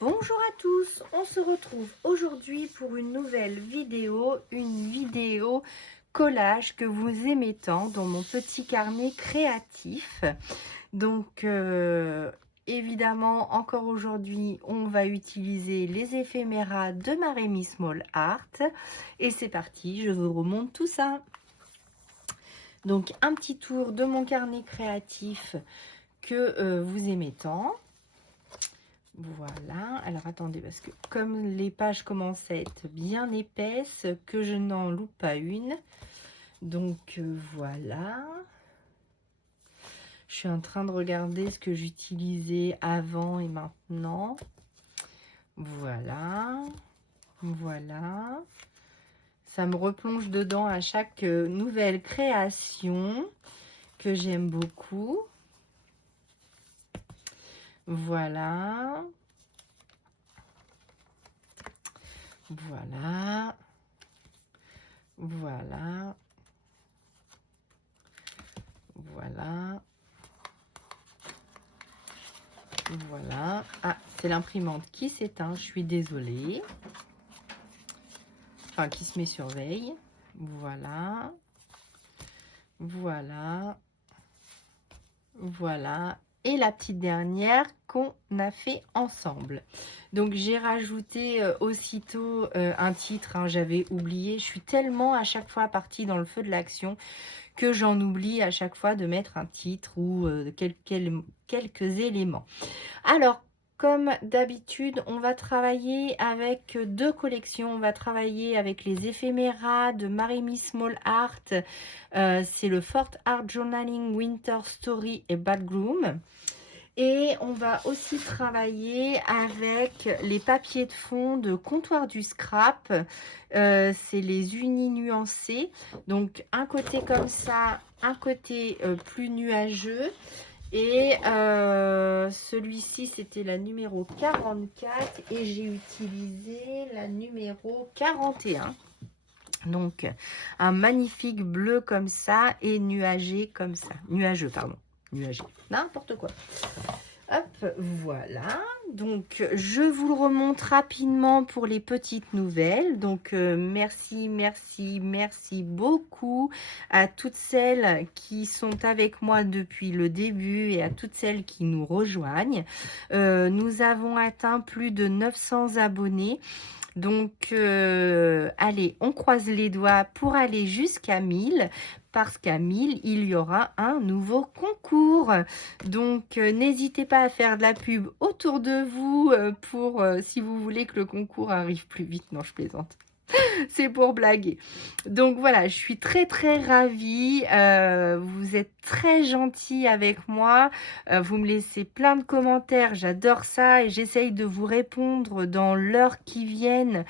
Bonjour à tous, on se retrouve aujourd'hui pour une nouvelle vidéo, une vidéo collage que vous aimez tant dans mon petit carnet créatif. Donc évidemment encore aujourd'hui on va utiliser les éphéméras de Marémy Small Art et c'est parti, je vous remonte tout ça. Donc un petit tour de mon carnet créatif que vous aimez tant. Voilà, alors attendez, parce que comme les pages commencent à être bien épaisses, que je n'en loupe pas une. Donc voilà. Je suis en train de regarder ce que j'utilisais avant et maintenant. Voilà. Voilà. Ça me replonge dedans à chaque nouvelle création que j'aime beaucoup. Voilà. Voilà. Voilà. Voilà. Voilà. Ah, c'est l'imprimante qui s'éteint, je suis désolée. Enfin, qui se met sur veille. Voilà. Voilà. Voilà. Et la petite dernière qu'on a fait ensemble. Donc j'ai rajouté aussitôt un titre, hein, j'avais oublié. Je suis tellement à chaque fois partie dans le feu de l'action que j'en oublie à chaque fois de mettre un titre ou quelques éléments. Alors, comme d'habitude, on va travailler avec deux collections. On va travailler avec les éphéméras de Marémy Small Art. C'est le Fort Art Journaling Winter Story et Bad Groom. Et on va aussi travailler avec les papiers de fond de Comptoir du Scrap. C'est les unis nuancés. Donc un côté comme ça, un côté plus nuageux. Et celui-ci, c'était la numéro 44 et j'ai utilisé la numéro 41. Donc, un magnifique bleu comme ça et nuagé comme ça. Nuageux, pardon. Nuagé. N'importe quoi. Hop, voilà. Donc, je vous le remonte rapidement pour les petites nouvelles. Donc, merci, merci, merci beaucoup à toutes celles qui sont avec moi depuis le début et à toutes celles qui nous rejoignent. Nous avons atteint plus de 900 abonnés. Donc, allez, on croise les doigts pour aller jusqu'à 1000, parce qu'à 1000, il y aura un nouveau concours. Donc, n'hésitez pas à faire de la pub autour de vous pour si vous voulez que le concours arrive plus vite. Non, je plaisante. C'est pour blaguer. Donc voilà, je suis très très ravie. Vous êtes très gentils avec moi. Vous me laissez plein de commentaires. J'adore ça et j'essaye de vous répondre dans l'heure qui vienne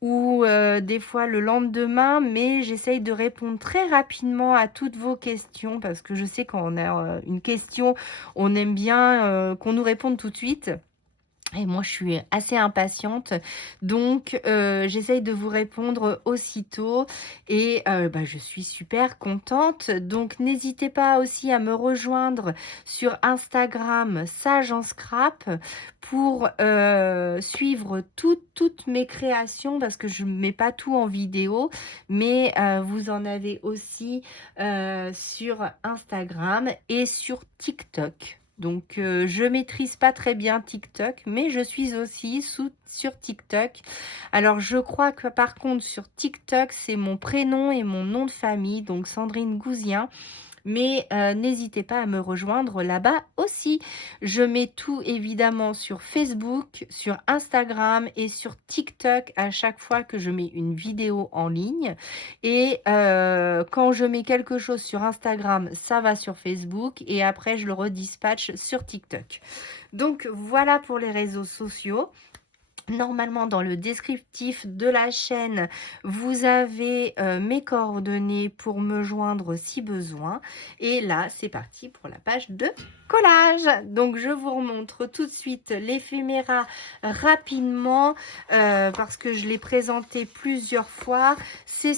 ou des fois le lendemain. Mais j'essaye de répondre très rapidement à toutes vos questions parce que je sais quand on a une question, on aime bien qu'on nous réponde tout de suite. Et moi, je suis assez impatiente, donc j'essaye de vous répondre aussitôt et je suis super contente. Donc, n'hésitez pas aussi à me rejoindre sur Instagram Sage en Scrap pour suivre toutes mes créations parce que je ne mets pas tout en vidéo, mais vous en avez aussi sur Instagram et sur TikTok. Donc, je maîtrise pas très bien TikTok, mais je suis aussi sur TikTok. Alors, je crois que par contre, sur TikTok, c'est mon prénom et mon nom de famille, donc Sandrine Gouzien. Mais n'hésitez pas à me rejoindre là-bas aussi. Je mets tout évidemment sur Facebook, sur Instagram et sur TikTok à chaque fois que je mets une vidéo en ligne. Et quand je mets quelque chose sur Instagram, ça va sur Facebook et après je le redispatche sur TikTok. Donc voilà pour les réseaux sociaux. Normalement, dans le descriptif de la chaîne, vous avez mes coordonnées pour me joindre si besoin. Et là, c'est parti pour la page de collage. Donc, je vous remontre tout de suite l'éphéméra rapidement parce que je l'ai présenté plusieurs fois. C'est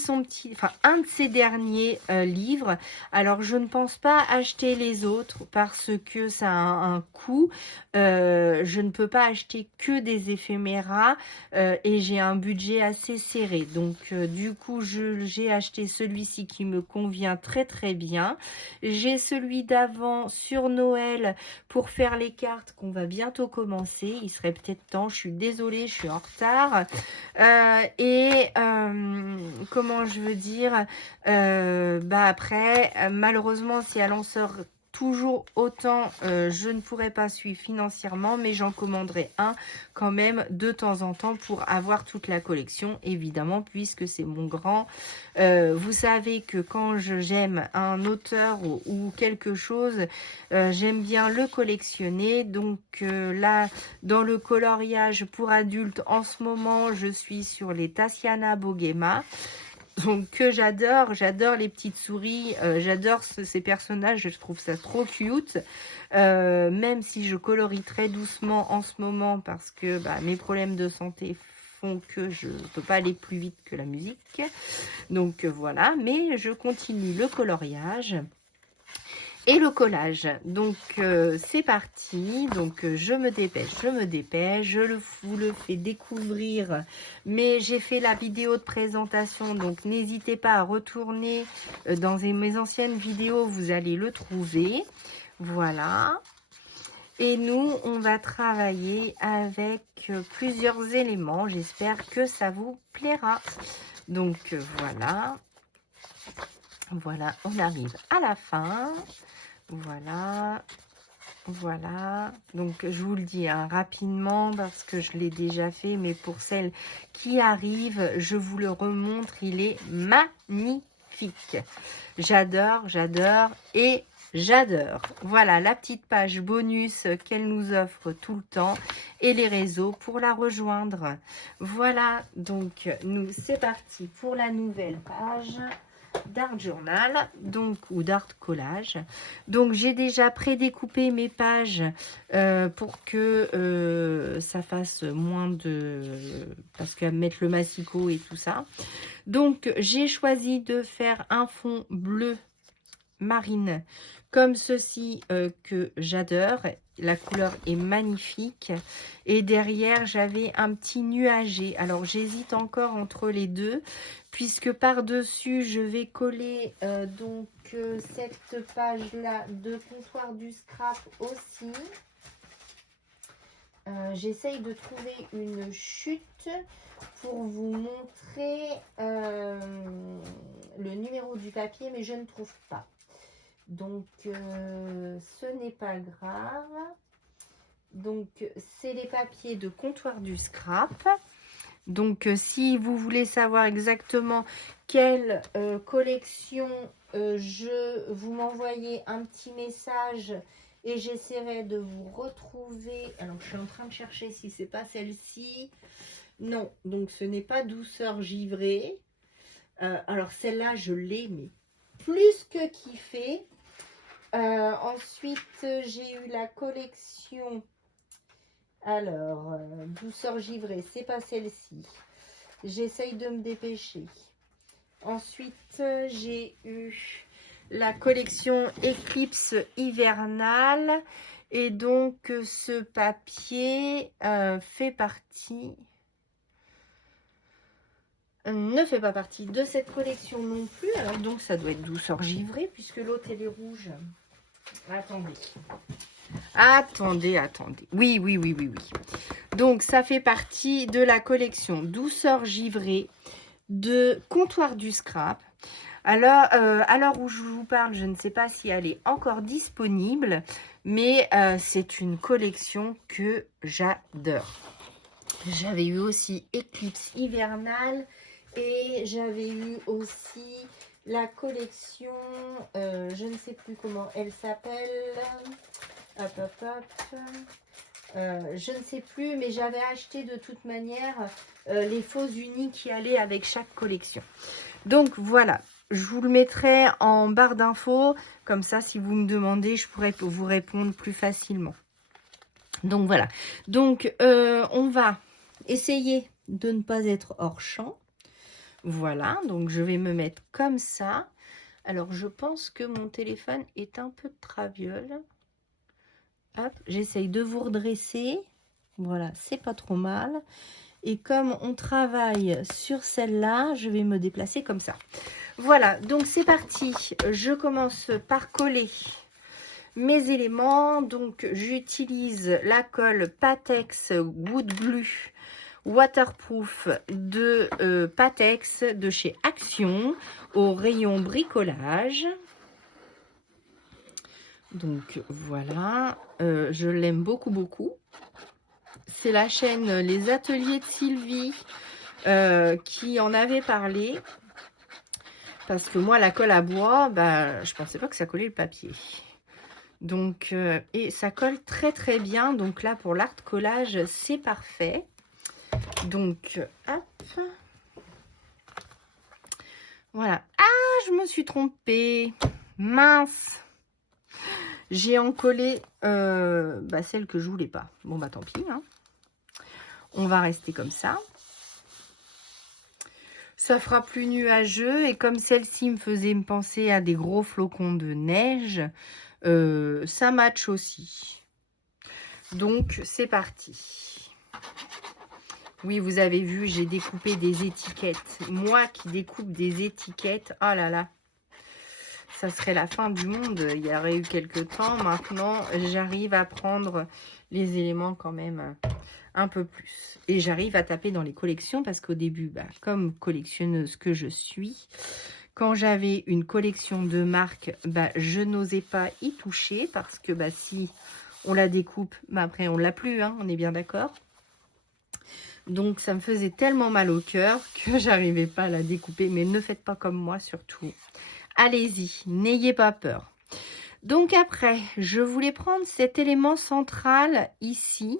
un de ses derniers livres. Alors, je ne pense pas acheter les autres parce que ça a un coût. Je ne peux pas acheter que des éphéméras et j'ai un budget assez serré. Donc, du coup, j'ai acheté celui-ci qui me convient très très bien. J'ai celui d'avant sur Noël pour faire les cartes qu'on va bientôt commencer. Il serait peut-être temps. Je suis désolée, je suis en retard. Comment je veux dire après, malheureusement, si elle en sort toujours autant, je ne pourrais pas suivre financièrement, mais j'en commanderai un quand même de temps en temps pour avoir toute la collection, évidemment, puisque c'est mon grand. Vous savez que quand j'aime un auteur ou quelque chose, j'aime bien le collectionner. Donc là, dans le coloriage pour adultes, en ce moment, je suis sur les Tassiana Bogema. Donc que j'adore les petites souris, j'adore ces personnages, je trouve ça trop cute. Même si je colorie très doucement en ce moment parce que mes problèmes de santé font que je ne peux pas aller plus vite que la musique. Donc voilà, mais je continue le coloriage. Et le collage, donc c'est parti, donc je me dépêche, je vous le fais découvrir, mais j'ai fait la vidéo de présentation, donc n'hésitez pas à retourner dans mes anciennes vidéos, vous allez le trouver, voilà. Et nous, on va travailler avec plusieurs éléments, j'espère que ça vous plaira. Donc voilà, on arrive à la fin. Voilà, donc je vous le dis rapidement parce que je l'ai déjà fait, mais pour celles qui arrivent, je vous le remontre, il est magnifique. J'adore et j'adore. Voilà la petite page bonus qu'elle nous offre tout le temps et les réseaux pour la rejoindre. Voilà, donc nous c'est parti pour la nouvelle page d'art journal, donc ou d'art collage. Donc j'ai déjà prédécoupé mes pages pour que ça fasse moins de, parce qu'à mettre le massicot et tout ça. Donc j'ai choisi de faire un fond bleu marine comme ceci que j'adore. La couleur est magnifique et derrière j'avais un petit nuagé. Alors j'hésite encore entre les deux puisque par dessus je vais coller cette page là de comptoir du scrap aussi. J'essaye de trouver une chute pour vous montrer le numéro du papier, mais je ne trouve pas. Donc, ce n'est pas grave. Donc, c'est les papiers de comptoir du scrap. Donc, si vous voulez savoir exactement quelle collection vous m'envoyez un petit message et j'essaierai de vous retrouver. Alors, je suis en train de chercher si c'est pas celle-ci. Non, donc ce n'est pas Douceur Givrée. Alors, celle-là, je l'ai, mais plus que kiffé. Ensuite, j'ai eu la collection. Alors, Douceur Givrée, c'est pas celle-ci. J'essaye de me dépêcher. Ensuite, j'ai eu la collection Éclipse hivernale. Et donc, ce papier fait partie... ne fait pas partie de cette collection non plus. Alors, donc, ça doit être Douceur Givrée puisque l'autre, elle est rouge. Attendez. Oui. Donc, ça fait partie de la collection Douceur Givrée de Comptoir du Scrap. Alors, à l'heure où je vous parle, je ne sais pas si elle est encore disponible, mais c'est une collection que j'adore. J'avais eu aussi Éclipse hivernale et j'avais eu aussi la collection, je ne sais plus comment elle s'appelle. Hop. Je ne sais plus, mais j'avais acheté de toute manière les faux unis qui allaient avec chaque collection. Donc voilà, je vous le mettrai en barre d'infos. Comme ça, si vous me demandez, je pourrais vous répondre plus facilement. Donc voilà. Donc on va essayer de ne pas être hors champ. Voilà, donc je vais me mettre comme ça. Alors je pense que mon téléphone est un peu de traviole. Hop, j'essaye de vous redresser. Voilà, c'est pas trop mal. Et comme on travaille sur celle-là, je vais me déplacer comme ça. Voilà, donc c'est parti. Je commence par coller mes éléments. Donc j'utilise la colle Pattex Wood Glue Waterproof de Pattex de chez Action au rayon bricolage. Donc voilà, je l'aime beaucoup, beaucoup. C'est la chaîne Les Ateliers de Sylvie qui en avait parlé. Parce que moi, la colle à bois, bah, je pensais pas que ça collait le papier. Donc, et ça colle très, très bien. Donc là, pour l'art collage, c'est parfait. Donc, hop. Voilà. Ah, je me suis trompée. Mince. J'ai encollé celle que je voulais pas. Bon, bah tant pis. Hein. On va rester comme ça. Ça fera plus nuageux. Et comme celle-ci me faisait me penser à des gros flocons de neige, ça match aussi. Donc, c'est parti. Oui, vous avez vu, j'ai découpé des étiquettes. Moi qui découpe des étiquettes, oh là là. Ça serait la fin du monde. Il y aurait eu quelques temps. Maintenant, j'arrive à prendre les éléments quand même un peu plus. Et j'arrive à taper dans les collections parce qu'au début, comme collectionneuse que je suis, quand j'avais une collection de marques, je n'osais pas y toucher parce que si on la découpe, après on l'a plus, hein, on est bien d'accord. Donc ça me faisait tellement mal au cœur que j'arrivais pas à la découper. Mais ne faites pas comme moi surtout. Allez-y, n'ayez pas peur. Donc après, je voulais prendre cet élément central ici,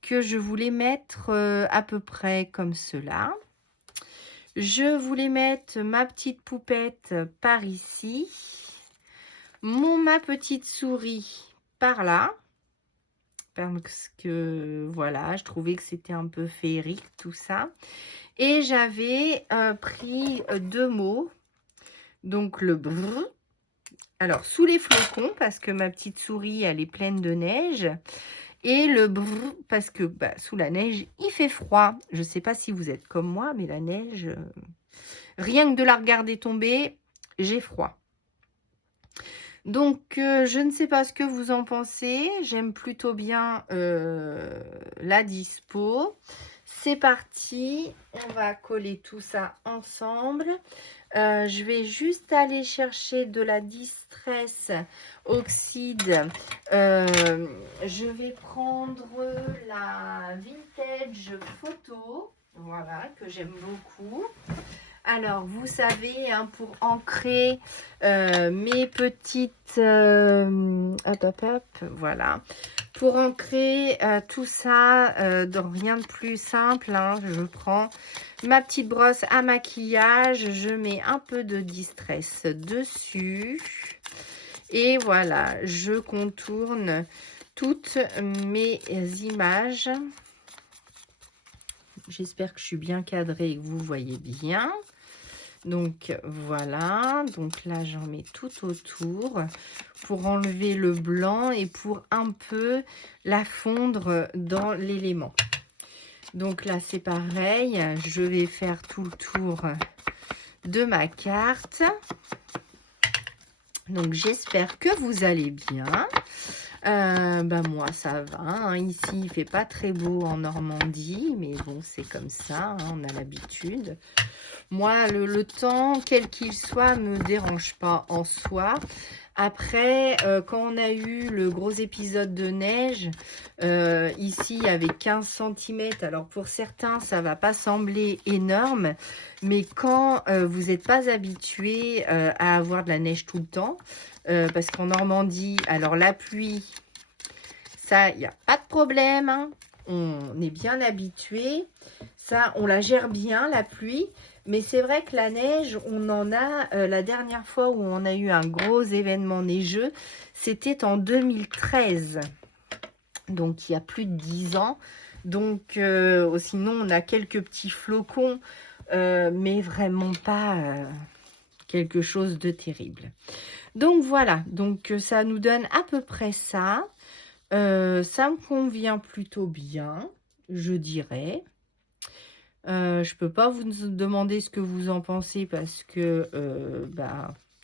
que je voulais mettre à peu près comme cela. Je voulais mettre ma petite poupette par ici. Ma petite souris par là. Parce que voilà, je trouvais que c'était un peu féerique tout ça. Et j'avais pris deux mots. Donc le brrr. Alors sous les flocons parce que ma petite souris elle est pleine de neige. Et le brrr parce que sous la neige il fait froid. Je ne sais pas si vous êtes comme moi mais la neige, rien que de la regarder tomber, j'ai froid. Donc je ne sais pas ce que vous en pensez. J'aime plutôt bien la dispo. C'est parti, on va coller tout ça ensemble. Je vais juste aller chercher de la Distress Oxyde. Je vais prendre la Vintage Photo, voilà, que j'aime beaucoup. Alors, vous savez, hein, pour ancrer mes petites... voilà. Pour ancrer tout ça dans rien de plus simple, hein, je prends ma petite brosse à maquillage, je mets un peu de Distress dessus. Et voilà, je contourne toutes mes images. J'espère que je suis bien cadrée et que vous voyez bien. Donc voilà, donc là j'en mets tout autour pour enlever le blanc et pour un peu la fondre dans l'élément. Donc là c'est pareil, je vais faire tout le tour de ma carte. Donc j'espère que vous allez bien. Moi ça va, hein. Ici il fait pas très beau en Normandie, mais bon c'est comme ça, hein, on a l'habitude. Moi le temps quel qu'il soit me dérange pas en soi. Après quand on a eu le gros épisode de neige, ici il y avait 15 cm, alors pour certains ça va pas sembler énorme, mais quand vous n'êtes pas habitué à avoir de la neige tout le temps, parce qu'en Normandie, alors la pluie, Ça, il n'y a pas de problème, hein. On est bien habitué. Ça, on la gère bien, la pluie. Mais c'est vrai que la neige, on en a, la dernière fois où on a eu un gros événement neigeux, c'était en 2013. Donc, il y a plus de 10 ans. Donc, sinon, on a quelques petits flocons, mais vraiment pas quelque chose de terrible. Donc, voilà. Donc, ça nous donne à peu près ça. Ça me convient plutôt bien, je dirais. Je peux pas vous demander ce que vous en pensez parce que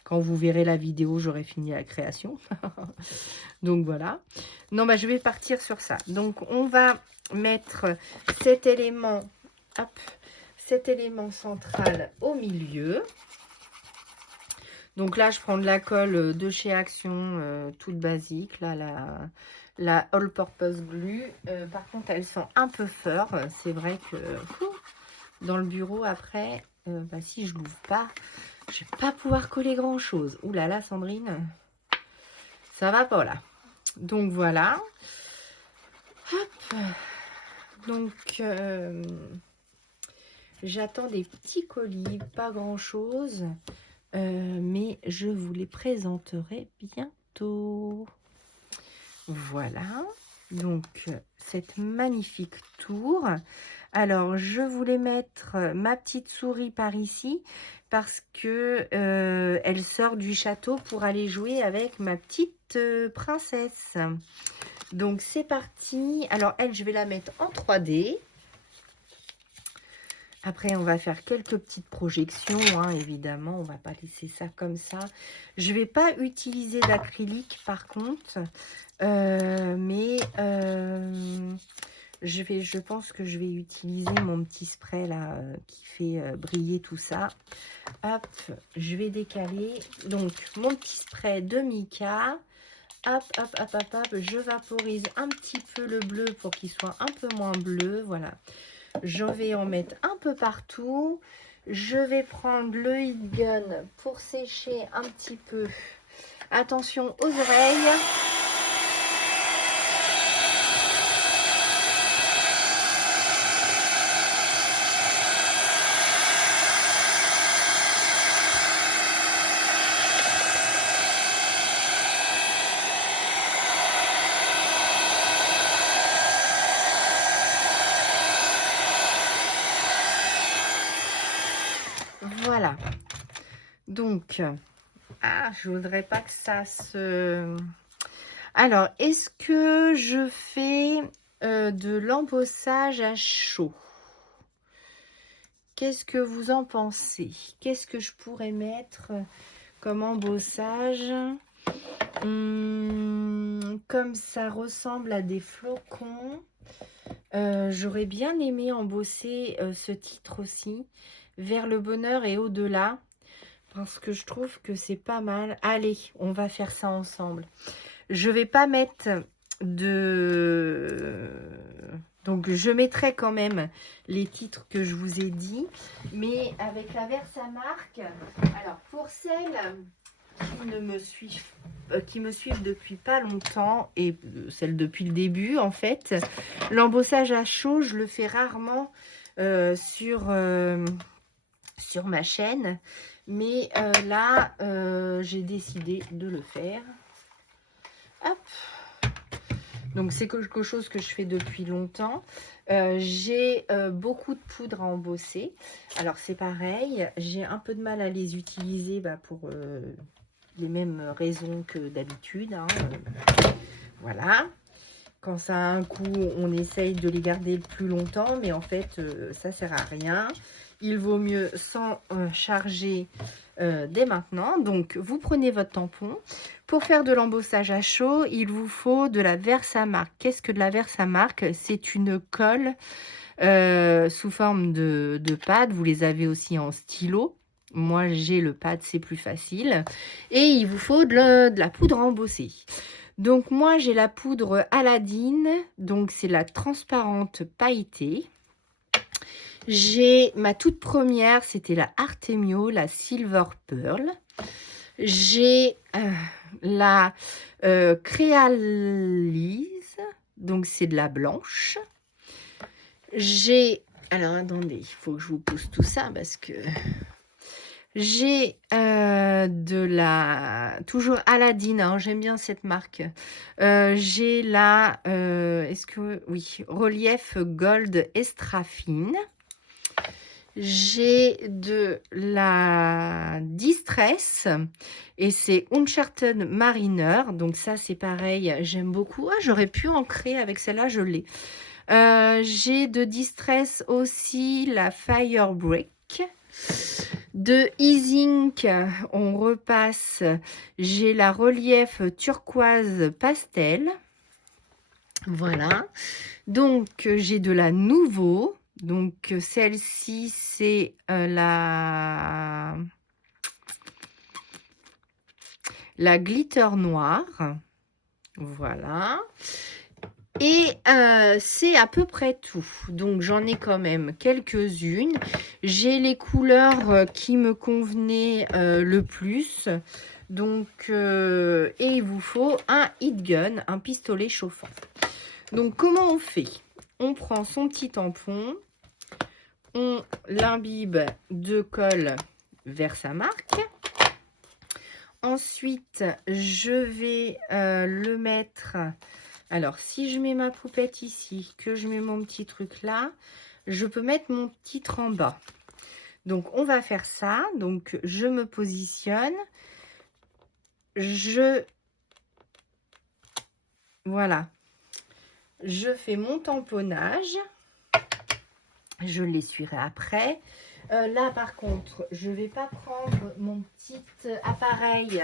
quand vous verrez la vidéo, j'aurai fini la création. Donc voilà. Non, je vais partir sur ça. Donc on va mettre cet élément, hop, cet élément central au milieu. Donc là, je prends de la colle de chez Action, toute basique. Là, la All Purpose Glue. Par contre, elle sent un peu fort. C'est vrai que dans le bureau, après, si je l'ouvre pas, je vais pas pouvoir coller grand-chose. Ouh là là, Sandrine, ça va pas là. Donc, voilà. Hop. Donc, j'attends des petits colis, pas grand-chose. Mais je vous les présenterai bientôt. Voilà, donc cette magnifique tour. Alors, je voulais mettre ma petite souris par ici parce que elle sort du château pour aller jouer avec ma petite princesse. Donc, c'est parti. Alors, elle, je vais la mettre en 3D. Après, on va faire quelques petites projections, hein, évidemment. On ne va pas laisser ça comme ça. Je ne vais pas utiliser d'acrylique, par contre. Je pense que je vais utiliser mon petit spray, là, qui fait briller tout ça. Hop, je vais décaler. Donc, mon petit spray de mica. Hop, hop, hop, hop, hop. Je vaporise un petit peu le bleu pour qu'il soit un peu moins bleu. Voilà. Je vais en mettre un peu partout. Je vais prendre le heat gun pour sécher un petit peu. Attention aux oreilles. Voilà. Donc, je voudrais pas que ça se... Alors, est-ce que je fais de l'embossage à chaud? Qu'est-ce que vous en pensez? Qu'est-ce que je pourrais mettre comme embossage? Comme ça ressemble à des flocons. J'aurais bien aimé embosser ce titre aussi. Vers le bonheur et au-delà. Parce que je trouve que c'est pas mal. Allez, on va faire ça ensemble. Je vais pas mettre de... Donc, je mettrai quand même les titres que je vous ai dit. Mais avec la Versamark, alors pour celles qui me suivent depuis pas longtemps et celles depuis le début, en fait, l'embossage à chaud, je le fais rarement sur ma chaîne. Mais là, j'ai décidé de le faire. Hop. Donc, c'est quelque chose que je fais depuis longtemps. J'ai beaucoup de poudre à embosser. Alors, c'est pareil. J'ai un peu de mal à les utiliser pour les mêmes raisons que d'habitude. Hein. Voilà. Quand ça a un coup, on essaye de les garder plus longtemps. Mais en fait, ça ne sert à rien. Il vaut mieux s'en charger dès maintenant. Donc, vous prenez votre tampon. Pour faire de l'embossage à chaud, il vous faut de la Versamark. Qu'est-ce que de la Versamark? C'est une colle sous forme de pad. Vous les avez aussi en stylo. Moi, j'ai le pad, c'est plus facile. Et il vous faut de la poudre embossée. Donc, moi, j'ai la poudre Aladdin. Donc, c'est la transparente pailletée. J'ai ma toute première, c'était la Artemio, la Silver Pearl. J'ai la Créalise. donc c'est de la blanche. J'ai, alors attendez, il faut que je vous pousse tout ça parce que j'ai de la, toujours Aladdin, hein, j'aime bien cette marque. J'ai la, est-ce que, oui, relief gold extra fine. J'ai de la Distress et c'est Uncharted Mariner. Donc ça, c'est pareil, j'aime beaucoup. Ah, j'aurais pu en créer avec celle-là, je l'ai. J'ai de Distress aussi la Fire Break. De Easink, on repasse. J'ai la relief turquoise pastel. Voilà. Donc, j'ai de la Nouveau. Donc, celle-ci, c'est la glitter noire. Voilà. Et c'est à peu près tout. Donc, j'en ai quand même quelques-unes. J'ai les couleurs qui me convenaient le plus. Donc, et il vous faut un heat gun, un pistolet chauffant. Donc, comment on fait? On prend son petit tampon, on l'imbibe de colle vers sa marque. Ensuite, je vais le mettre... Alors, si je mets ma poupette ici, que je mets mon petit truc là, je peux mettre mon titre en bas. Donc, on va faire ça. Donc, je me positionne. Voilà. Je fais mon tamponnage. Je l'essuierai après. Là, par contre, je ne vais pas prendre mon petit appareil.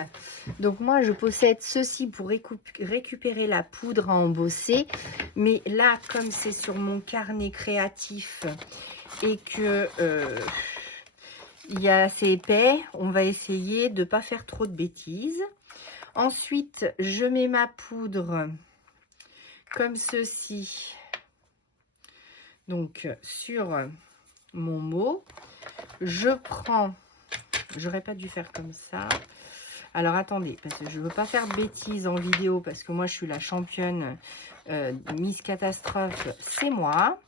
Donc, moi, je possède ceci pour récupérer la poudre à embosser. Mais là, comme c'est sur mon carnet créatif et que il y a assez épais, on va essayer de ne pas faire trop de bêtises. Ensuite, je mets ma poudre comme ceci. Donc, sur mon mot, je prends, j'aurais pas dû faire comme ça. Alors, attendez, parce que je veux pas faire de bêtises en vidéo, parce que moi, je suis la championne Miss Catastrophe, c'est moi.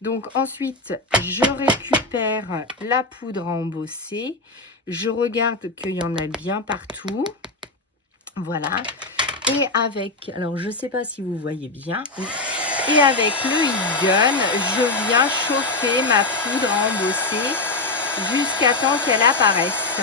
Donc, ensuite, je récupère la poudre à embosser. Je regarde qu'il y en a bien partout. Voilà. Et avec, alors, je sais pas si vous voyez bien. Et avec le heat gun, je viens chauffer ma poudre à embosser jusqu'à temps qu'elle apparaisse.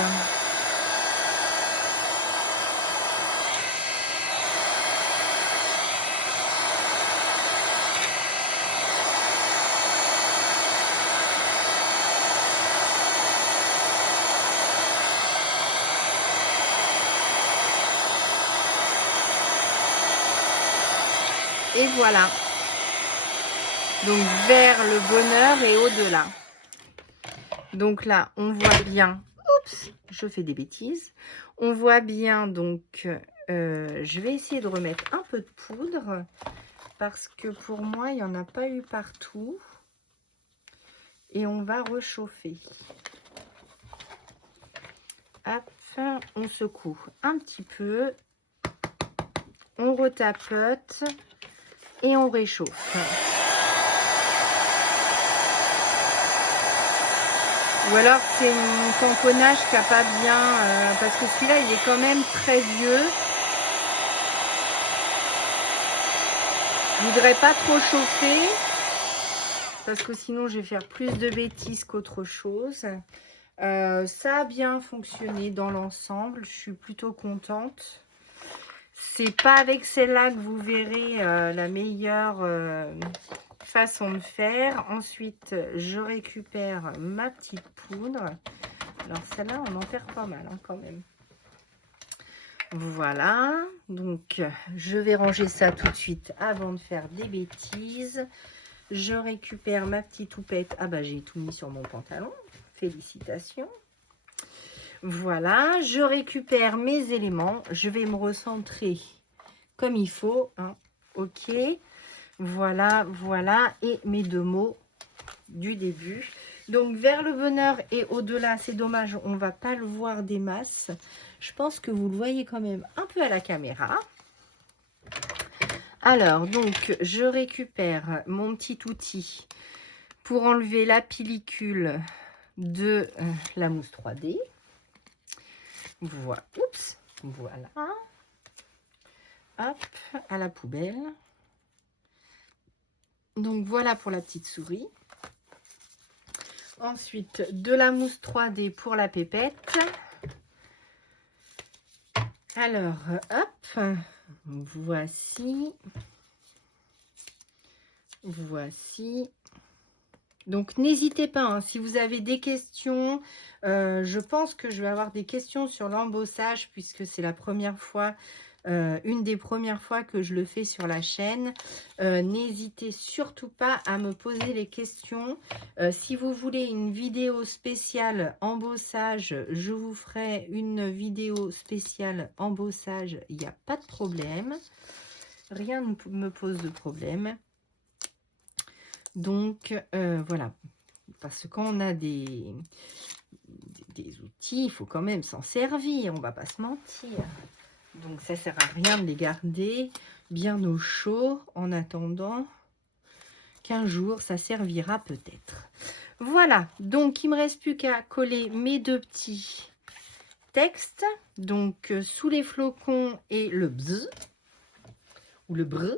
Et voilà. Donc, vers le bonheur et au-delà. Donc là, on voit bien... Oups, je fais des bêtises. On voit bien, donc, je vais essayer de remettre un peu de poudre. Parce que pour moi, il n'y en a pas eu partout. Et on va réchauffer. Hop, on secoue un petit peu. On retapote. Et on réchauffe. Ou alors c'est mon tamponnage qui n'a pas bien... parce que celui-là, il est quand même très vieux. Je ne voudrais pas trop chauffer. Parce que sinon, je vais faire plus de bêtises qu'autre chose. Ça a bien fonctionné dans l'ensemble. Je suis plutôt contente. C'est pas avec celle-là que vous verrez la meilleure façon de faire. Ensuite, je récupère ma petite poudre. Alors celle-là, on en perd pas mal hein, quand même. Voilà. Donc, je vais ranger ça tout de suite avant de faire des bêtises. Je récupère ma petite houppette. Ah bah, j'ai tout mis sur mon pantalon. Félicitations. Voilà, je récupère mes éléments. Je vais me recentrer comme il faut. Hein. Ok. Voilà, voilà. Et mes deux mots du début. Donc, vers le bonheur et au-delà, c'est dommage, on ne va pas le voir des masses. Je pense que vous le voyez quand même un peu à la caméra. Alors, donc, je récupère mon petit outil pour enlever la pellicule de la mousse 3D. Voilà. Oups. Voilà. Hop, à la poubelle. Donc, voilà pour la petite souris. Ensuite, de la mousse 3D pour la pépette. Alors, hop, voici. Voici. Donc, n'hésitez pas, hein, si vous avez des questions, je pense que je vais avoir des questions sur l'embossage puisque c'est la première fois, une des premières fois que je le fais sur la chaîne. N'hésitez surtout pas à me poser les questions. Si vous voulez une vidéo spéciale embossage, je vous ferai une vidéo spéciale embossage, il n'y a pas de problème. Rien ne me pose de problème. Donc, voilà, parce que quand on a des outils, il faut quand même s'en servir, on va pas se mentir. Donc, ça sert à rien de les garder bien au chaud en attendant qu'un jour, ça servira peut-être. Voilà, donc il me reste plus qu'à coller mes deux petits textes. Donc, sous les flocons et le bzz, ou le brr,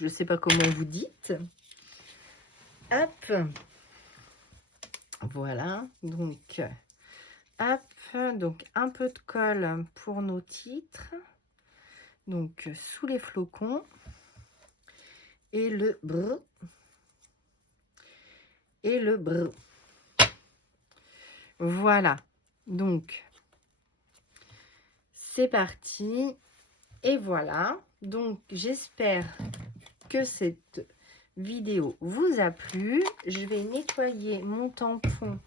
je sais pas comment vous dites. Hop, voilà, donc hop, donc un peu de colle pour nos titres, donc sous les flocons et le brr et le brr. Voilà, donc c'est parti et voilà. Donc j'espère que cette vidéo vous a plu. Je vais nettoyer mon tampon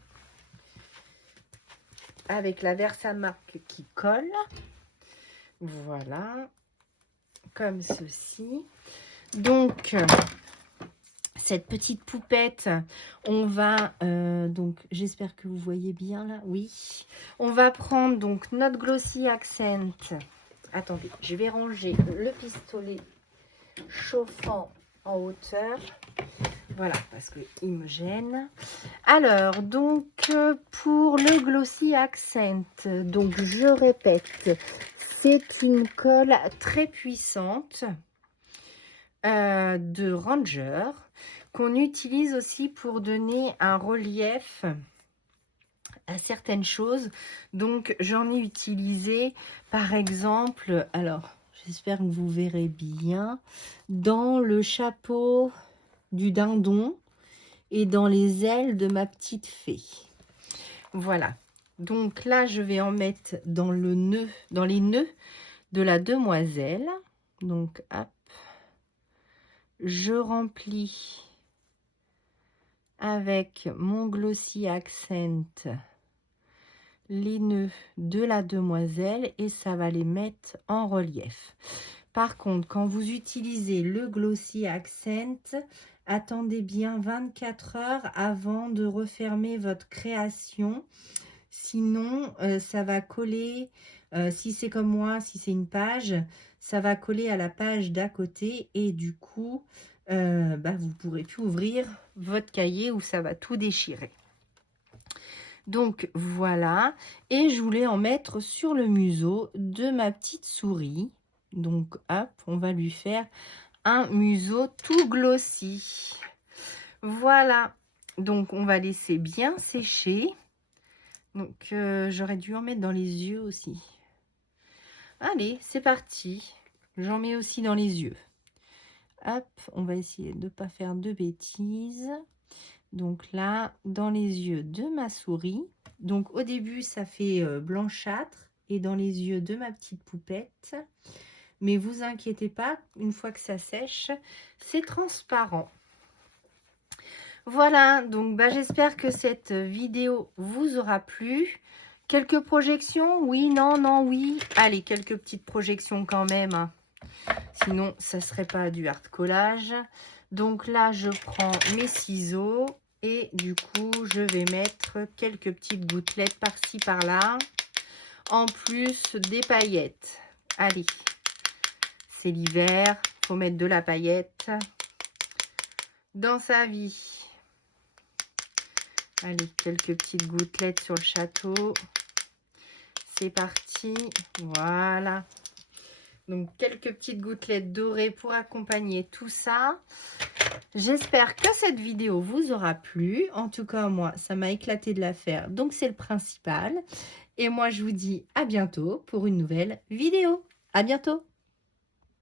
avec la Versamark qui colle. Voilà, comme ceci. Donc, cette petite poupette, on va, donc j'espère que vous voyez bien là, oui. On va prendre donc notre Glossy Accent. Attendez, je vais ranger le pistolet chauffant en hauteur. Voilà, parce qu'il me gêne. Alors, donc, pour le Glossy Accent, donc je répète, c'est une colle très puissante de Ranger qu'on utilise aussi pour donner un relief à certaines choses. Donc, j'en ai utilisé, par exemple, alors, j'espère que vous verrez bien, dans le chapeau du dindon et dans les ailes de ma petite fée. Voilà. Donc là, je vais en mettre dans le nœud, dans les nœuds de la demoiselle. Donc, hop. Je remplis avec mon Glossy Accent les nœuds de la demoiselle et ça va les mettre en relief. Par contre, quand vous utilisez le Glossy Accent, attendez bien 24 heures avant de refermer votre création. Sinon, ça va coller, si c'est comme moi, si c'est une page, ça va coller à la page d'à côté et du coup, vous ne pourrez plus ouvrir votre cahier où ça va tout déchirer. Donc, voilà. Et je voulais en mettre sur le museau de ma petite souris. Donc, hop, on va lui faire un museau tout glossy. Voilà. Donc, on va laisser bien sécher. Donc, j'aurais dû en mettre dans les yeux aussi. Allez, c'est parti. J'en mets aussi dans les yeux. Hop, on va essayer de ne pas faire de bêtises. Donc là, dans les yeux de ma souris. Donc, au début, ça fait blanchâtre. Et dans les yeux de ma petite poupette. Mais vous inquiétez pas, une fois que ça sèche, c'est transparent. Voilà, donc j'espère que cette vidéo vous aura plu. Quelques projections? Oui, non, non, oui. Allez, quelques petites projections quand même, hein. Sinon, ça serait pas du hard collage. Donc là, je prends mes ciseaux et du coup, je vais mettre quelques petites gouttelettes par-ci, par-là. En plus des paillettes. Allez, c'est l'hiver, faut mettre de la paillette dans sa vie. Allez, quelques petites gouttelettes sur le château. C'est parti. Voilà. Donc, quelques petites gouttelettes dorées pour accompagner tout ça. J'espère que cette vidéo vous aura plu. En tout cas, moi, ça m'a éclaté de la faire. Donc, c'est le principal. Et moi, je vous dis à bientôt pour une nouvelle vidéo. À bientôt.